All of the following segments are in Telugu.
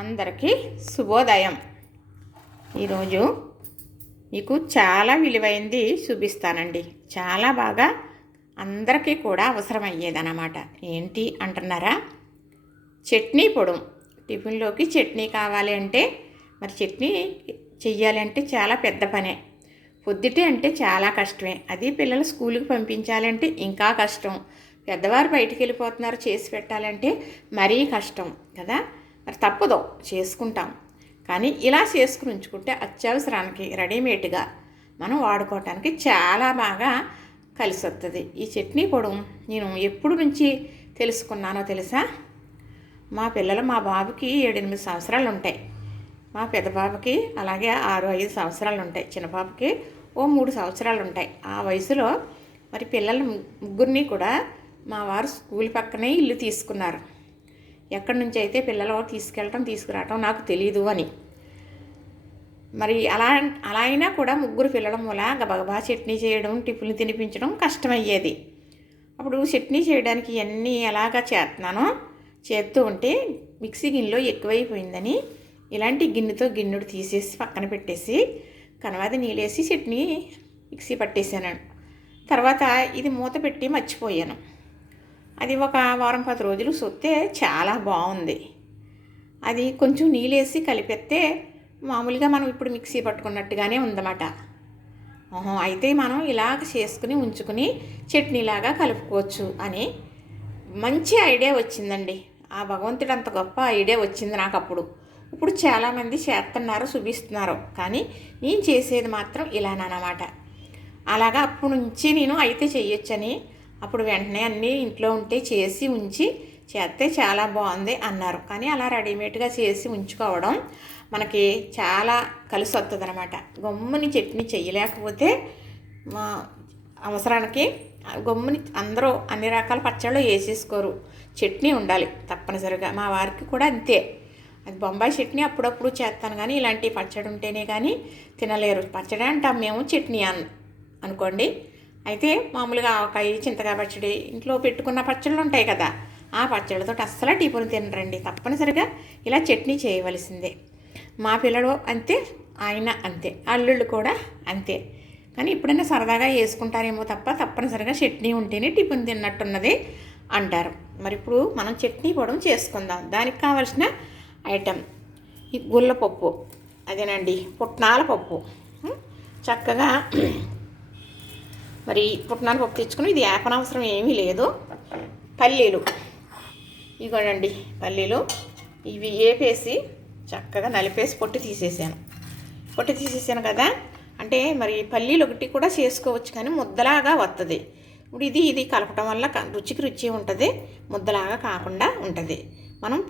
అందరికీ శుభోదయం. ఈరోజు మీకు చాలా విలువైంది చూపిస్తానండి. చాలా బాగా అందరికీ కూడా అవసరమయ్యేదన్నమాట. ఏంటి అంటున్నారా? చట్నీ పొడి. టిఫిన్లోకి చట్నీ కావాలి అంటే మరి చట్నీ చెయ్యాలి అంటే చాలా పెద్ద పనే. పొద్దుటే అంటే చాలా కష్టమే. అది పిల్లలు స్కూల్కి పంపించాలంటే ఇంకా కష్టం. పెద్దవారు బయటికి వెళ్ళిపోతున్నారు, చేసి పెట్టాలంటే మరీ కష్టం కదా. మరి తప్పదు, చేసుకుంటాం. కానీ ఇలా చేసుకుని ఉంచుకుంటే అత్యవసరానికి రెడీమేడ్గా మనం వాడుకోవటానికి చాలా బాగా కలిసి వస్తుంది. ఈ చట్నీ పొడి నేను ఎప్పుడు నుంచి తెలుసుకున్నానో తెలుసా? మా బాబుకి 7-8 సంవత్సరాలు ఉంటాయి. మా పెద్ద బాబుకి అలాగే 6-5 సంవత్సరాలు ఉంటాయి. చిన్న బాబుకి 3 సంవత్సరాలు ఉంటాయి. ఆ వయసులో మరి పిల్లల ముగ్గురిని కూడా మా వారు స్కూల్ పక్కనే ఇల్లు తీసుకున్నారు. ఎక్కడి నుంచి అయితే పిల్లలు తీసుకురావటం నాకు తెలియదు అని. మరి అలా అయినా కూడా ముగ్గురు పిల్లల మూల గబగబా చట్నీ చేయడం, టిఫిన్లు తినిపించడం కష్టమయ్యేది. అప్పుడు చట్నీ చేయడానికి ఇవన్నీ ఎలాగా చేస్తూ ఉంటే మిక్సీ గిన్నెలో ఎక్కువైపోయిందని ఇలాంటి గిన్నెడు తీసేసి పక్కన పెట్టేసి కనవాది నీళ్ళేసి చట్నీ మిక్సీ పట్టేశాను. తర్వాత ఇది మూత పెట్టి మర్చిపోయాను. అది ఒక వారం 10 రోజులు సొత్తే చాలా బాగుంది. అది కొంచెం నీళ్ళేసి కలిపెత్తే మామూలుగా మనం ఇప్పుడు మిక్సీ పట్టుకున్నట్టుగానే ఉందన్నమాట. అయితే మనం ఇలాగ చేసుకుని ఉంచుకుని చట్నీలాగా కలుపుకోవచ్చు అని మంచి ఐడియా వచ్చిందండి. ఆ భగవంతుడు అంత గొప్ప ఐడియా వచ్చింది నాకు అప్పుడు. ఇప్పుడు చాలామంది చేస్తున్నారు, చూపిస్తున్నారు. కానీ నేను చేసేది మాత్రం ఇలానమాట. అలాగా అప్పటి నుంచి నేను అయితే చెయ్యొచ్చని అప్పుడు వెంటనే అన్నీ ఇంట్లో ఉంటే చేసి ఉంచి చేస్తే చాలా బాగుంది అన్నారు. కానీ అలా రెడీమేడ్గా చేసి ఉంచుకోవడం మనకి చాలా కలిసి వస్తుంది అనమాట. గమ్ముని చట్నీ చెయ్యలేకపోతే అవసరానికి గమ్ముని అందరూ అన్ని రకాల పచ్చళ్ళు వేసేసుకోరు. చట్నీ ఉండాలి తప్పనిసరిగా. మా వారికి కూడా అంతే. అది బొంబాయి చట్నీ అప్పుడప్పుడు చేస్తాను, కానీ ఇలాంటి పచ్చడి ఉంటేనే కానీ తినలేరు. పచ్చడి అంటాం మేము, చట్నీ అనుకోండి. అయితే మామూలుగా ఆవకాయ, చింతకాయ పచ్చడి, ఇంట్లో పెట్టుకున్న పచ్చళ్ళు ఉంటాయి కదా, ఆ పచ్చళ్ళతో అస్సలు టిఫిన్ తినరండి. తప్పనిసరిగా ఇలా చట్నీ చేయవలసిందే. మా పిల్లలు అంతే, ఆయన అంతే, అల్లుళ్ళు కూడా అంతే. కానీ ఇప్పుడైనా సరదాగా వేసుకుంటారేమో తప్ప తప్పనిసరిగా చట్నీ ఉంటేనే టిఫిన్ తిన్నట్టున్నది అంటారు. మరి ఇప్పుడు మనం చట్నీ పొడి చేసుకుందాం. దానికి కావాల్సిన ఐటెం ఈ గుల్లపప్పు, అదేనండి పుట్నాల పప్పు. చక్కగా మరి పుట్నాల పప్పు తెచ్చుకుని, ఇది ఏపనవసరం ఏమీ లేదు. పల్లీలు ఇగోనండి, పల్లీలు ఇవి వేపేసి చక్కగా నలిపేసి పొట్టు తీసేసాను కదా. అంటే మరి పల్లీలు ఒకటి కూడా చేసుకోవచ్చు, కానీ ముద్దలాగా వస్తుంది. ఇప్పుడు ఇది కలపటం వల్ల రుచికి రుచి ఉంటుంది, ముద్దలాగా కాకుండా ఉంటుంది. మనం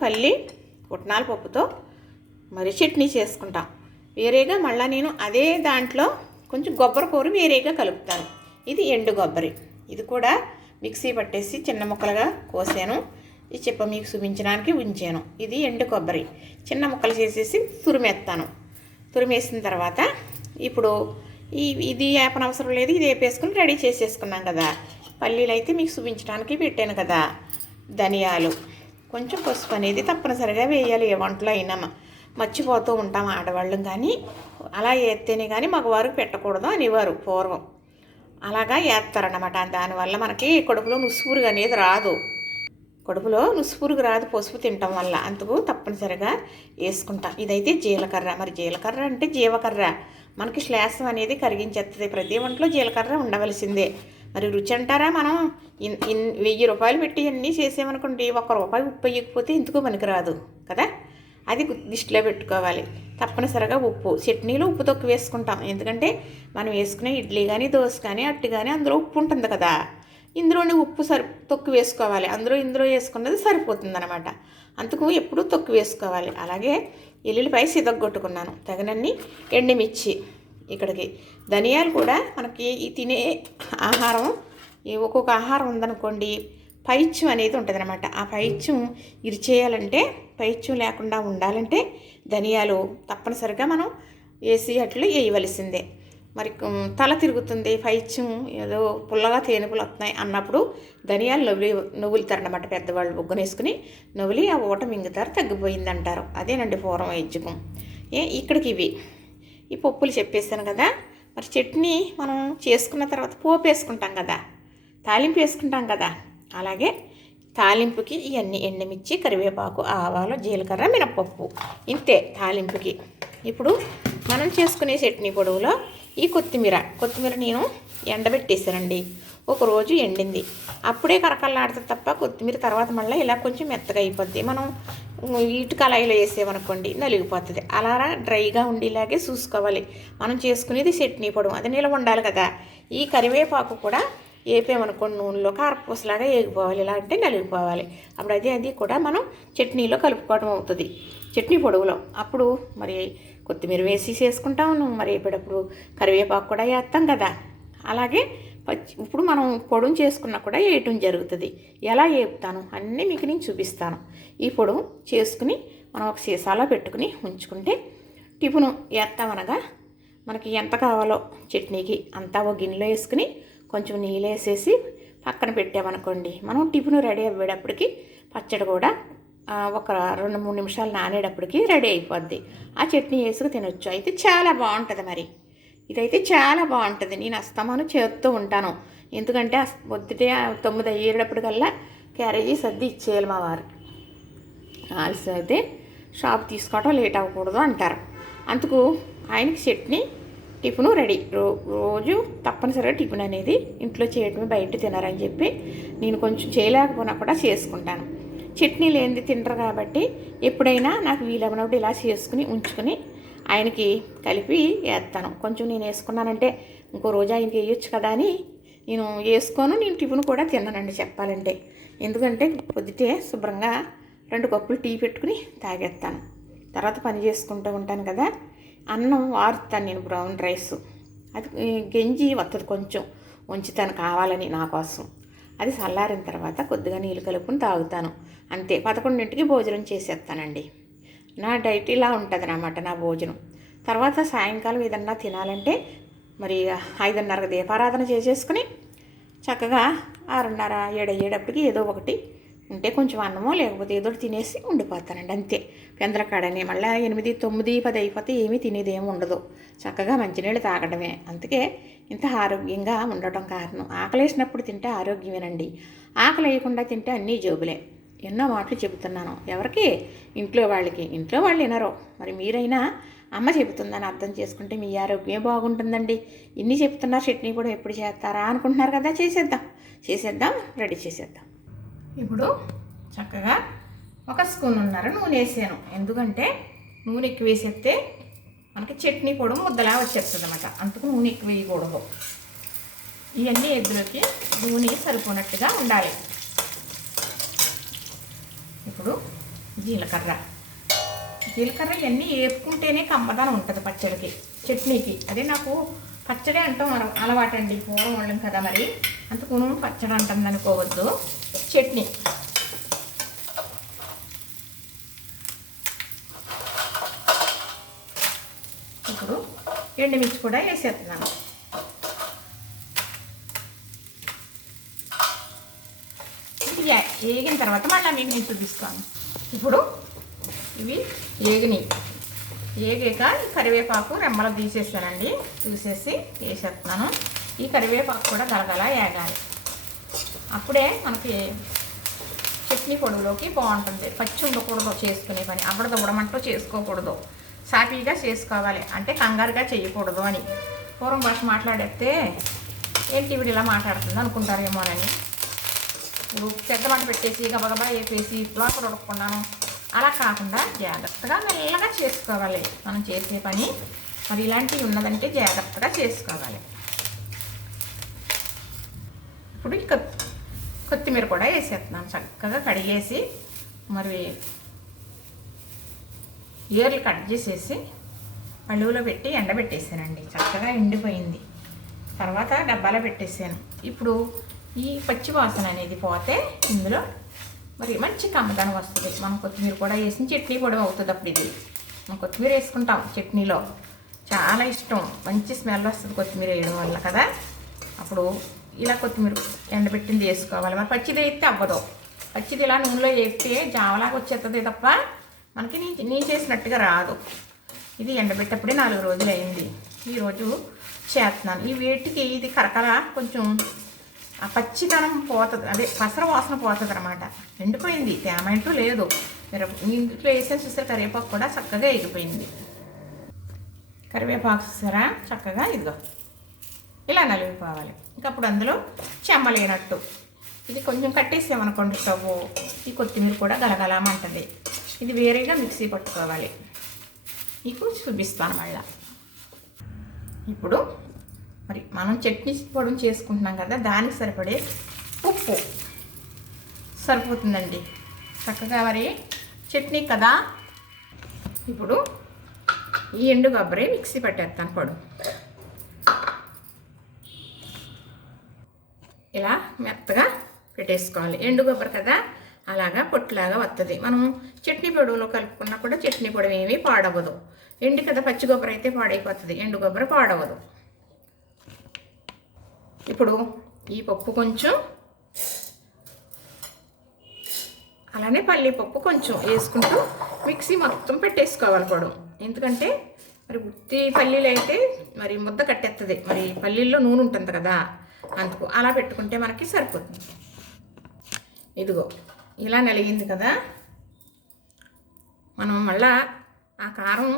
పుట్నాల పప్పుతో మరి చట్నీ చేసుకుంటాం. వేరేగా మళ్ళీ నేను అదే దాంట్లో కొంచెం కొబ్బరి కూర వేరేగా కలుపుతాను. ఇది ఎండు కొబ్బరి. ఇది కూడా మిక్సీ పట్టేసి చిన్న ముక్కలుగా కోసాను. ఈ చెప్ప మీకు చూపించడానికి ఉంచాను. ఇది ఎండు కొబ్బరి చిన్న ముక్కలు చేసేసి తురిమేసిన తర్వాత ఇప్పుడు ఇది వేపనవసరం లేదు. ఇది వేపేసుకుని రెడీ చేసేసుకున్నాం కదా. పల్లీలు అయితే మీకు చూపించడానికి పెట్టాను కదా. ధనియాలు, కొంచెం పసుపు అనేది తప్పనిసరిగా వేయాలి. ఏ వంటలో అయినా మర్చిపోతూ ఉంటాం ఆడవాళ్ళం, కానీ అలా వేస్తేనే కానీ మగవారు పెట్టకూడదు అనేవారు పూర్వం. అలాగా వేస్తారన్నమాట. దానివల్ల మనకి కడుపులో నుసుపురుగు అనేది రాదు. పసుపు తినటం వల్ల. అందుకు తప్పనిసరిగా వేసుకుంటాం. ఇదైతే జీలకర్ర. మరి జీలకర్ర అంటే జీవకర్ర, మనకి శ్వాసం అనేది కరిగించేస్తుంది. ప్రతి వంటలో జీలకర్ర ఉండవలసిందే. మరి రుచి అంటారా? మనం 1000 రూపాయలు పెట్టి అన్నీ చేసామనుకోండి, ₹1 ఉప్పు వేయకపోతే ఎందుకు పనికిరాదు కదా. అది దృష్టిలో పెట్టుకోవాలి. తప్పనిసరిగా ఉప్పు, చట్నీలో ఉప్పు తక్కువ వేసుకుంటాం. ఎందుకంటే మనం వేసుకునే ఇడ్లీ కానీ, దోశ కానీ, అట్టు కానీ అందులో ఉప్పు ఉంటుంది కదా. ఇందులోనే ఉప్పు తక్కువ వేసుకోవాలి. ఇందులో వేసుకున్నది సరిపోతుంది అనమాట. అందుకు ఎప్పుడూ తక్కువ వేసుకోవాలి. అలాగే ఎల్లుల్లిపాయ సిదగొట్టుకున్నాను, తగినన్ని ఎండుమిర్చి. ఇక్కడికి ధనియాలు కూడా మనకి ఈ తినే ఆహారం, ఒక్కొక్క ఆహారం ఉందనుకోండి, పైత్యం అనేది ఉంటుంది అనమాట. ఆ పైత్యం ఇరిచేయాలంటే, పైత్యం లేకుండా ఉండాలంటే ధనియాలు తప్పనిసరిగా మనం వేసి అట్లు వేయవలసిందే. మరి తల తిరుగుతుంది, పైత్యం ఏదో పుల్లగా తేనెపులు వస్తున్నాయి అన్నప్పుడు ధనియాలు నువ్వులుతారనమాట పెద్దవాళ్ళు, బొగ్గనేసుకుని నువ్వులి ఆ ఊట మింగుతారు, తగ్గిపోయింది అంటారు. అదేనండి పూర్వం వైద్యకం. ఇక్కడికి ఇవి ఈ పప్పులు చెప్పేస్తాను కదా. మరి చట్నీ మనం చేసుకున్న తర్వాత పోపు వేసుకుంటాం కదా, తాలింపు వేసుకుంటాం కదా, అలాగే తాలింపుకి ఇవన్నీ ఎండుమిర్చి, కరివేపాకు, ఆవాలు, జీలకర్ర, మినపప్పు, ఇంతే తాలింపుకి. ఇప్పుడు మనం చేసుకునే చట్నీ పొడవులో ఈ కొత్తిమీర నేను ఎండబెట్టేసానండి. ఒకరోజు ఎండింది, అప్పుడే కరకల్లాడుతుంది తప్ప కొత్తిమీర తర్వాత మళ్ళీ ఇలా కొంచెం మెత్తగా అయిపోద్ది. మనం ఇటు కళాయిలో వేసామనుకోండి నలిగిపోతుంది. అలా డ్రైగా ఉండేలాగే చూసుకోవాలి. మనం చేసుకునేది చట్నీ పొడవు, అది నిలవ ఉండాలి కదా. ఈ కరివేపాకు కూడా వేపామనుకోండి నూనెలో కారపూసలాగా వేగిపోవాలి, ఇలా అంటే నలిగిపోవాలి. అప్పుడు అది కూడా మనం చట్నీలో కలుపుకోవడం అవుతుంది చట్నీ పొడవులో. అప్పుడు మరి కొత్తిమీర వేసి చేసుకుంటాం, మరి వేపేటప్పుడు కరివేపాకు కూడా వేస్తాం కదా. అలాగే ఇప్పుడు మనం పొడుం చేసుకున్నా కూడా వేయటం జరుగుతుంది. ఎలా వేపుతాను అన్నీ మీకు నేను చూపిస్తాను. ఈ పొడుం చేసుకుని మనం ఒక సీసాలో పెట్టుకుని ఉంచుకుంటే టిఫిను వేస్తామనగా మనకి ఎంత కావాలో చట్నీకి అంతా ఒక గిన్నెలో వేసుకుని కొంచెం నీళ్ళు వేసేసి పక్కన పెట్టామనుకోండి, మనం టిఫిన్ రెడీ అయ్యేటప్పటికి పచ్చడి కూడా ఒక 2-3 నిమిషాలు నానేటప్పటికి రెడీ అయిపోద్ది. ఆ చట్నీ వేసుకు తినొచ్చు. అయితే చాలా బాగుంటుంది. మరి ఇదైతే చాలా బాగుంటుంది. నేను అస్తమాను చేస్తూ ఉంటాను. ఎందుకంటే పొద్దుటే 9 అయ్యేటప్పటికల్లా క్యారేజీ సర్ది ఇచ్చేయాలి మా వారు. ఆలస్యం అయితే షాప్ తీసుకోవడం లేట్ అవ్వకూడదు అంటారు. అందుకు ఆయనకి చట్నీ టిఫిను రెడీ. రోజు తప్పనిసరిగా టిఫిన్ అనేది ఇంట్లో చేయడమే, బయట తినరని చెప్పి నేను కొంచెం చేయలేకపోయినా కూడా చేసుకుంటాను. చట్నీ లేనిది తినరు కాబట్టి ఎప్పుడైనా నాకు వీలైనప్పుడు ఇలా చేసుకుని ఉంచుకుని ఆయనకి కలిపి వేస్తాను. కొంచెం నేను వేసుకున్నానంటే ఇంకో రోజు ఆయనకి వేయొచ్చు కదా అని నేను వేసుకోను. నేను టిఫిన్ కూడా తిన్నానండి చెప్పాలంటే. ఎందుకంటే పొద్దుటే శుభ్రంగా 2 కప్పులు టీ పెట్టుకుని తాగేస్తాను. తర్వాత పని చేసుకుంటూ ఉంటాను కదా. అన్నం వారుతాను నేను, బ్రౌన్ రైస్. అది గంజి వస్తుంది, కొంచెం ఉంచుతాను కావాలని నా కోసం. అది చల్లారిన తర్వాత కొద్దిగా నీళ్ళు కలుపుకొని తాగుతాను. అంతే. 11ంటికి భోజనం చేసేస్తానండి. నా డైట్ ఇలా ఉంటుంది అన్నమాట నా భోజనం. తర్వాత సాయంకాలం ఏదన్నా తినాలంటే మరి 5:30కి దీపారాధన చేసేసుకుని చక్కగా 6:30, 7 అయ్యేటప్పటికి ఏదో ఒకటి ఉంటే కొంచెం అన్నమో లేకపోతే ఏదో తినేసి ఉండిపోతానండి. అంతే. పెందలకాడని మళ్ళీ 8, 9, 10 అయిపోతే ఏమీ తినేది ఏమి ఉండదు. చక్కగా మంచినీళ్ళు తాగడమే. అందుకే ఇంత ఆరోగ్యంగా ఉండటం కారణం. ఆకలి వేసినప్పుడు తింటే ఆరోగ్యమేనండి. ఆకలి వేయకుండా తింటే అన్నీ జోబులే. ఎన్నో మాటలు చెబుతున్నాను. ఎవరికి? ఇంట్లో వాళ్ళకి. ఇంట్లో వాళ్ళు వినరు. మరి మీరైనా అమ్మ చెబుతుందని అర్థం చేసుకుంటే మీ ఆరోగ్యమే బాగుంటుందండి. ఇన్ని చెప్తున్నారు, చట్నీ కూడా ఎప్పుడు చేస్తారా అనుకుంటున్నారు కదా. చేసేద్దాం, రెడీ చేసేద్దాం. ఇప్పుడు చక్కగా 1 స్పూన్నర నూనె వేసాను. ఎందుకంటే నూనె ఎక్కువ వేసేస్తే మనకి చట్నీ పొడి ముద్దలా వచ్చేస్తుంది అన్నమాట. అందుకు నూనె ఎక్కువ వేయకూడదు. ఇవన్నీ ఎగ్గులోకి నూనె సరిపోనట్టుగా ఉండాలి. ఇప్పుడు జీలకర్ర ఇవన్నీ వేపుకుంటేనే కమ్మదనం ఉంటుంది పచ్చడికి, చట్నీకి. అదే నాకు పచ్చడి అంటాం అలవాటండి, పూర్వం వాళ్ళం కదా. మరి అందుకు పచ్చడి అంటుంది అనుకోవద్దు, చట్నీ. ఇప్పుడు ఎండుమిర్చి కూడా వేసేస్తున్నాను. వేగిన తర్వాత మళ్ళీ మీకు నేను చూపిస్తాను. ఇప్పుడు ఇవి ఏగాక కరివేపాకు రెమ్మలు తీసేస్తానండి. తీసేసి వేసేస్తున్నాను. ఈ కరివేపాకు కూడా గలగల ఏగాలి. అప్పుడే మనకి చట్నీ పొడిలోకి బాగుంటుంది. పచ్చి ఉండకూడదు చేసుకునే పని. అవ్వడమంటూ చేసుకోకూడదు, సాఫీగా చేసుకోవాలి. అంటే కంగారుగా చేయకూడదు అని. పూర్వం భాష మాట్లాడేస్తే ఏంటి వీడు ఇలా మాట్లాడుతుంది అనుకుంటారేమోనని. ఇప్పుడు పెద్ద మంట పెట్టేసి గబగబా వేపేసి ఇప్పుడు అక్కడ ఉడకున్నాను. అలా కాకుండా జాగ్రత్తగా మెల్లగా చేసుకోవాలి మనం చేసే పని. మరి ఇలాంటివి ఉన్నదంటే జాగ్రత్తగా చేసుకోవాలి. ఇప్పుడు కొత్తిమీర కూడా వేసేస్తున్నాను. చక్కగా కడిగేసి మరి ఏర్లు కట్ చేసేసి పళ్ళులో పెట్టి ఎండబెట్టేసానండి. చక్కగా ఎండిపోయింది. తర్వాత డబ్బాలో పెట్టేసాను. ఇప్పుడు ఈ పచ్చి వాసన అనేది పోతే ఇందులో మరి మంచి కమ్మదనం వస్తుంది. మనం కొత్తిమీర కూడా వేసి చట్నీ పొడి అవుతుంది. అప్పుడు ఇది మనం కొత్తిమీర వేసుకుంటాం చట్నీలో. చాలా ఇష్టం. మంచి స్మెల్ వస్తుంది కొత్తిమీర వేయడం వల్ల కదా. అప్పుడు ఇలా కొత్తిమీర ఎండబెట్టింది వేసుకోవాలి. మరి పచ్చిది వేస్తే అవ్వదు. పచ్చిది ఇలా నూనెలో వేస్తే జావలాగా వచ్చేస్తుంది తప్ప మనకి నేను చేసినట్టుగా రాదు. ఇది ఎండబెట్టప్పుడే 4 రోజులు అయింది. ఈరోజు చేస్తున్నాను. ఈ వేటికి ఇది కరకర కొంచెం ఆ పచ్చితనం పోతుంది, అదే పసర వాసన పోతుంది అనమాట. ఎండిపోయింది, తేమంటూ లేదు. మీరు ఇంట్లో వేసేసి చూస్తే కరివేపాకు కూడా చక్కగా ఎగిపోయింది. కరివేపాకు చూసారా చక్కగా ఇదిగో ఇలా నలిగిపోవాలి. ఇంకప్పుడు అందులో చెమ్మలేనట్టు ఇది కొంచెం కట్టేసామనుకోండి స్టవ్, ఈ కొత్తిమీర కూడా గలగలమంటుంది. ఇది వేరేగా మిక్సీ పట్టుకోవాలి. మీకు చూపిస్తాను మళ్ళా. ఇప్పుడు మరి మనం చట్నీ పొడి చేసుకుంటున్నాం కదా, దానికి సరిపడే ఉప్పు సరిపోతుందండి చక్కగా. మరి చట్నీ కదా. ఇప్పుడు ఈ ఎండు కొబ్బరి మిక్సీ పట్టేస్తాను పొడి. ఇలా మెత్తగా పెట్టేసుకోవాలి. ఎండు కొబ్బరి కదా అలాగా పొట్టులాగా వస్తుంది. మనం చట్నీ పొడిలో కలుపుకున్నా కూడా చట్నీ పొడి ఏమీ పాడవదు. ఎండు కదా, పచ్చి కొబ్బరి అయితే పాడైపోతుంది, ఎండు కొబ్బరి పాడవదు. ఇప్పుడు ఈ పప్పు కొంచెం, అలానే పల్లి పప్పు కొంచెం వేసుకుంటూ మిక్సీ మొత్తం పెట్టేసుకోవాలి పొడి. ఎందుకంటే మరి ఉత్తి పల్లీలు అయితే మరి ముద్ద కట్టేస్తుంది, మరి పల్లీల్లో నూనె ఉంటుంది కదా, అందుకు అలా పెట్టుకుంటే మనకి సరిపోతుంది. ఇదిగో ఇలా నలిగింది కదా. మనం మళ్ళా ఆ కారం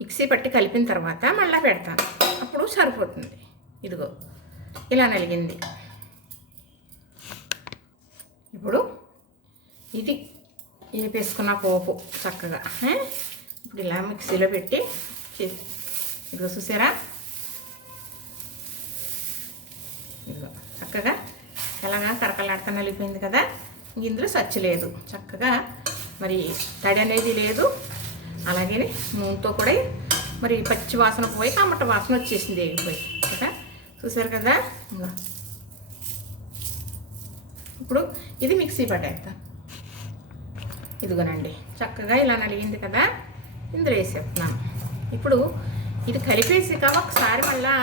మిక్సీ పట్టి కలిపిన తర్వాత మళ్ళీ పెడతాను, అప్పుడు సరిపోతుంది. ఇదిగో ఇలా నలిగింది. ఇప్పుడు ఇది వేపేసుకున్న పోపు చక్కగా ఇప్పుడు ఇలా మిక్సీలో పెట్టి ఇదిగో చూసారా, ఇదిగో చక్కగా ఎలాగా కరకలాడుతా నలిగిపోయింది కదా. ఇందులో సచ్చు లేదు, చక్కగా మరి తడి అనేది లేదు. అలాగే నూనెతో కూడా మరి పచ్చి వాసన పోయి టమాటా వాసన వచ్చేసింది వేగిపోయి కదా. చూసారు కదా. ఇప్పుడు ఇది మిక్సీ పట్టేస్తా. ఇదిగోనండి చక్కగా ఇలా నలిగింది కదా, ఇందులో వేసేస్తున్నాను. ఇప్పుడు ఇది కలిపేసి ఒకసారి మళ్ళా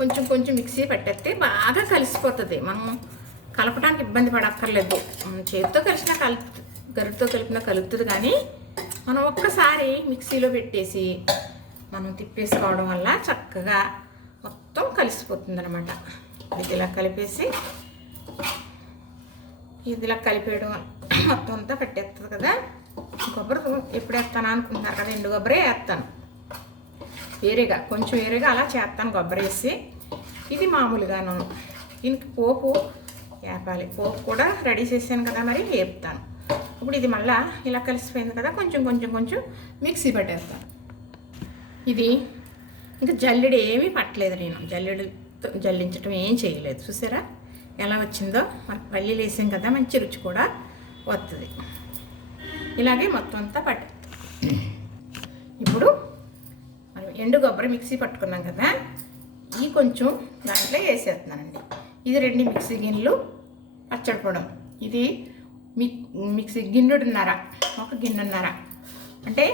కొంచెం కొంచెం మిక్సీ పట్టేస్తే బాగా కలిసిపోతుంది. మనం కలపడానికి ఇబ్బంది పడక్కర్లేదు. చేతితో కలిసినా గరిటతో కలిపినా కలుపుతుంది. కానీ మనం ఒక్కసారి మిక్సీలో పెట్టేసి మనం తిప్పేసుకోవడం వల్ల చక్కగా మొత్తం కలిసిపోతుంది అనమాట. ఇది ఇలా కలిపేసి ఇదిలా కలిపేయడం మొత్తం అంతా పట్టేస్తుంది కదా. కొబ్బరి ఎప్పుడు వేస్తాను అనుకుంటున్నారు కదా, ఎండు కొబ్బరి వేస్తాను వేరేగా, కొంచెం వేరేగా అలా చేస్తాను కొబ్బరి వేసి. ఇది మామూలుగాను దీనికి పోపు వేపాలి. పోపు కూడా రెడీ చేశాను కదా, మరి వేపుతాను. ఇప్పుడు ఇది మళ్ళీ ఇలా కలిసిపోయింది కదా, కొంచెం కొంచెం కొంచెం మిక్సీ పట్టేస్తాను. ఇది ఇంకా జల్లెడు ఏమీ పట్టలేదు, నేను జల్లెడుతో జల్లించడం ఏం చేయలేదు. చూసారా ఎలా వచ్చిందో. మరి పల్లీలు వేసాం కదా, మంచి రుచి కూడా వస్తుంది. ఇలాగే మొత్తం అంతా పట్టేస్తాం. ఇప్పుడు మనం ఎండు కొబ్బరి మిక్సీ పట్టుకున్నాం కదా, ఈ కొంచెం దాంట్లో వేసేస్తున్నానండి. ఇది 2 మిక్సీ గిన్నెలు పచ్చడి పొడం. ఇది మిక్సీ గిన్నెడున్నర, ఒక గిన్నెన్నర అంటే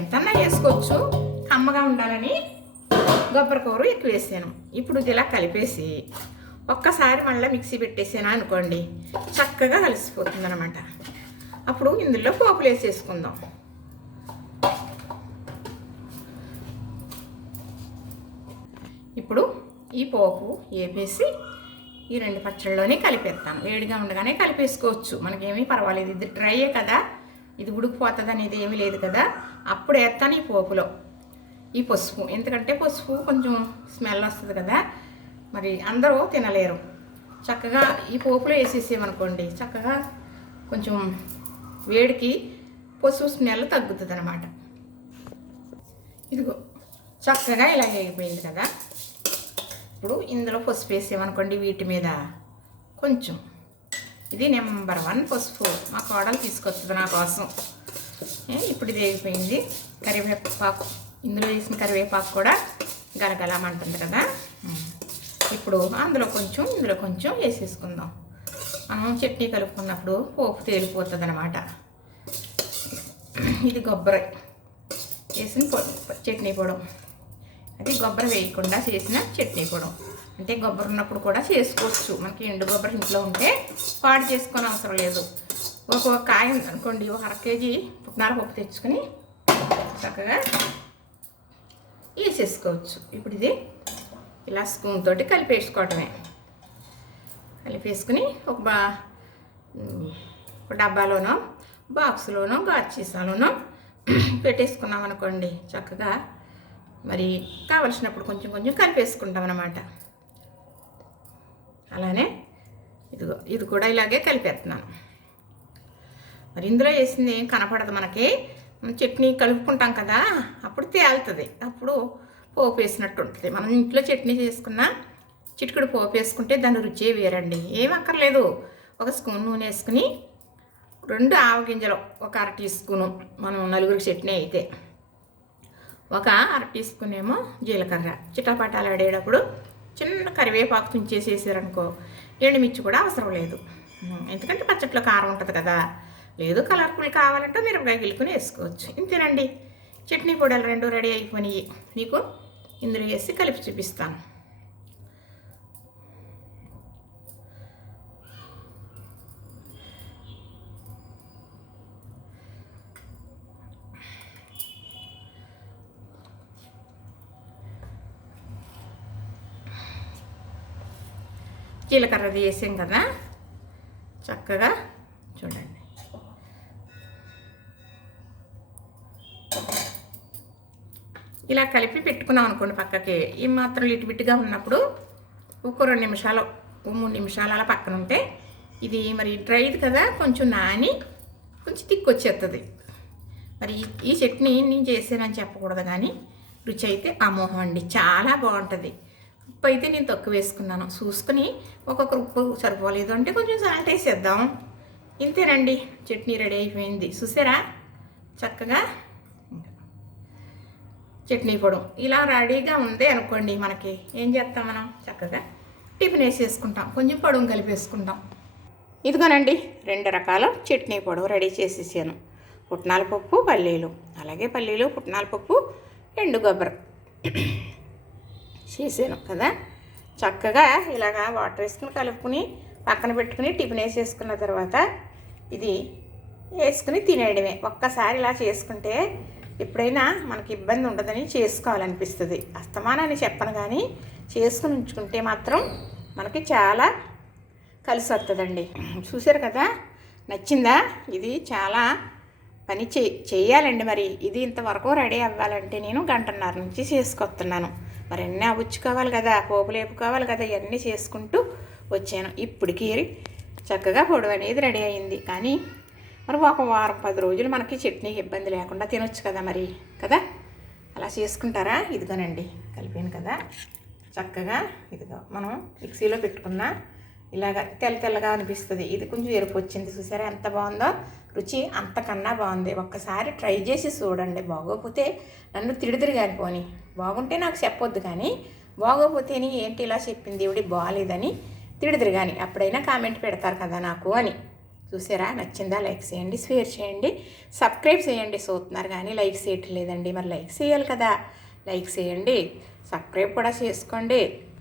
ఎంతన్నా వేసుకోవచ్చు. కమ్మగా ఉండాలని కొబ్బరి కూర ఎక్కువ వేసాను. ఇప్పుడు ఇది ఇలా కలిపేసి ఒక్కసారి మళ్ళీ మిక్సీ పెట్టేసాను అనుకోండి, చక్కగా కలిసిపోతుంది అనమాట. అప్పుడు ఇందులో పోపులు వేసేసుకుందాం. ఇప్పుడు ఈ పోపు వేపేసి ఈ 2 పచ్చళ్ళలోనే కలిపేస్తాను. వేడిగా ఉండగానే కలిపేసుకోవచ్చు, మనకేమీ పర్వాలేదు. ఇది డ్రైయే కదా, ఇది ఉడికిపోతుంది అనేది ఏమీ లేదు కదా. అప్పుడు వేస్తాను ఈ పోపులో ఈ పసుపు, ఎందుకంటే పసుపు కొంచెం స్మెల్ వస్తుంది కదా, మరి అందరూ తినలేరు. చక్కగా ఈ పోపులో వేసేసేమనుకోండి, చక్కగా కొంచెం వేడికి పసుపు స్మెల్ తగ్గుతుంది అన్నమాట. ఇదిగో చక్కగా ఇలా వేగిపోయింది కదా. ఇప్పుడు ఇందులో పసుపు వేసామనుకోండి, వీటి మీద కొంచెం, ఇది నెంబర్ 1 పసుపు మా కోడలు తీసుకొస్తుంది నా కోసం. ఇప్పుడు ఇది వేగిపోయింది. కరివేపాకు, ఇందులో వేసిన కరివేపాకు కూడా గలగలమంటుంది కదా. ఇప్పుడు అందులో కొంచెం ఇందులో కొంచెం వేసేసుకుందాం. మనం చట్నీ కలుపుకున్నప్పుడు పోపు తేలిపోతుంది అనమాట. ఇది కొబ్బరి వేసిన చట్నీ పొడి. అది కొబ్బరి వేయకుండా చేసిన చట్నీ పొడి. అంటే కొబ్బరి ఉన్నప్పుడు కూడా చేసుకోవచ్చు. మనకి ఎండు కొబ్బరి ఇంట్లో ఉంటే పాడు చేసుకొని అవసరం లేదు. ఒక కాయ ఉందనుకోండి, ఒక 1/2 కేజీ పుట్నాల పప్పు తెచ్చుకొని చక్కగా వేసేసుకోవచ్చు. ఇప్పుడు ఇది ఇలా స్పూన్ తోటి కలిపేసుకోవటమే. కలిపేసుకుని ఒక డబ్బాలోనో బాక్స్లోనో గాజు సీసాలోనో పెట్టేసుకున్నాం అనుకోండి. చక్కగా మరి కావలసినప్పుడు కొంచెం కొంచెం కలిపేసుకుంటాం అన్నమాట. అలానే ఇది కూడా ఇలాగే కలిపేస్తున్నాను. మరి ఇందులో వేసింది ఏం కనపడదు మనకి. చట్నీ కలుపుకుంటాం కదా, అప్పుడు తేలుతుంది. అప్పుడు పోపు వేసినట్టు ఉంటుంది. మనం ఇంట్లో చట్నీ చేసుకున్న చిటికెడు పోపు వేసుకుంటే దాని రుచే వేరండి. ఏం అక్కర్లేదు. ఒక స్పూన్ నూనె వేసుకుని 2 ఆవగింజలు, ఒక 1/2 టీ స్పూను, మనం నలుగురికి చట్నీ అయితే ఒక 1/2 టీ స్పూన్ ఏమో జీలకర్ర, చిటపటాలు ఆడేటప్పుడు చిన్న కరివేపాకు తుంచేసేసారనుకో, ఎండుమిర్చి కూడా అవసరం లేదు. ఎందుకంటే పచ్చట్లో కారం ఉంటుంది కదా. లేదు కలర్ఫుల్ కావాలంటే మిరపకాయ గిలుకుని వేసుకోవచ్చు. ఇంతేనండి, చట్నీ పొడాలు 2 రెడీ అయిపోయినాయి. మీకు ఇందులో వేసి కలిపి చూపిస్తాను. జీలకర్రది వేసాం కదా, చక్కగా చూడండి. ఇలా కలిపి పెట్టుకున్నాం అనుకోండి పక్కకి. ఈ మాత్రం లిటిబిట్గా ఉన్నప్పుడు ఒక 2 నిమిషాలు 3 నిమిషాలు అలా పక్కన ఉంటే ఇది మరి డ్రైది కదా, కొంచెం నాని కొంచెం తిక్కొచ్చేస్తుంది. మరి ఈ చట్నీ నేను చేసానని చెప్పకూడదు, కానీ రుచి అయితే అమోహం అండి, చాలా బాగుంటుంది. ఉప్పు అయితే నేను తక్కువ వేసుకున్నాను. చూసుకుని ఒక్కొక్కరు ఉప్పు సరిపోలేదు అంటే కొంచెం సాల్ట్ వేసేద్దాం. ఇంతేనండి, చట్నీ రెడీ అయిపోయింది. చూసారా చక్కగా. చట్నీ పొడి ఇలా రెడీగా ఉంది అనుకోండి, మనకి ఏం చేస్తాం, మనం చక్కగా టిఫిన్ వేసేసుకుంటాం, కొంచెం పొడుగు కలిపేసుకుంటాం. ఇదిగోనండి 2 రకాల చట్నీ పొడి రెడీ చేసేసాను. పుట్నాల పప్పు, పల్లీలు, అలాగే పల్లీలు, పుట్నాల పప్పు, ఎండు కొబ్బరి చేసాను కదా. చక్కగా ఇలాగా వాటర్ వేసుకుని కలుపుకుని పక్కన పెట్టుకుని టిఫిన్ వేసేసుకున్న తర్వాత ఇది వేసుకుని తినేయడమే. ఒక్కసారి ఇలా చేసుకుంటే ఎప్పుడైనా మనకి ఇబ్బంది ఉండదని చేసుకోవాలనిపిస్తుంది. అస్తమానాన్ని చెప్పను, కానీ చేసుకుని ఉంచుకుంటే మాత్రం మనకి చాలా కలిసి వస్తుందండి. చూసారు కదా, నచ్చిందా? ఇది చాలా పని చేయాలండి. మరి ఇది ఇంతవరకు రెడీ అవ్వాలంటే నేను 1.5 గంట నుంచి చేసుకొస్తున్నాను. మరి అన్నీ అవ్వుచ్చుకోవాలి కదా, పోపులు వేపుకోవాలి కదా, ఇవన్నీ చేసుకుంటూ వచ్చాను. ఇప్పటికీ చక్కగా పొడి అనేది రెడీ అయింది. కానీ మరి ఒక వారం 10 రోజులు మనకి చట్నీకి ఇబ్బంది లేకుండా తినొచ్చు కదా మరి, కదా. అలా చేసుకుంటారా? ఇదిగోనండి కలిపాను కదా చక్కగా. ఇదిగో మనం మిక్సీలో పెట్టుకున్న ఇలాగ తెల్లగా అనిపిస్తుంది. ఇది కొంచెం ఎరుపు వచ్చింది. చూసారా ఎంత బాగుందో, రుచి అంతకన్నా బాగుంది. ఒక్కసారి ట్రై చేసి చూడండి. బాగోకపోతే నన్ను తిడిదిరి కానిపోని, బాగుంటే నాకు చెప్పొద్దు, కానీ బాగోపోతేని ఏంటి ఇలా చెప్పింది ఇవిడి బాగాలేదని తిడిదిరి కానీ అప్పుడైనా కామెంట్ పెడతారు కదా నాకు అని. చూసారా, నచ్చిందా? లైక్ చేయండి, షేర్ చేయండి, సబ్స్క్రైబ్ చేయండి. చూస్తున్నారు కానీ లైక్ చేయటం లేదండి. మరి లైక్ చేయాలి కదా, లైక్ చేయండి, సబ్స్క్రైబ్ కూడా చేసుకోండి.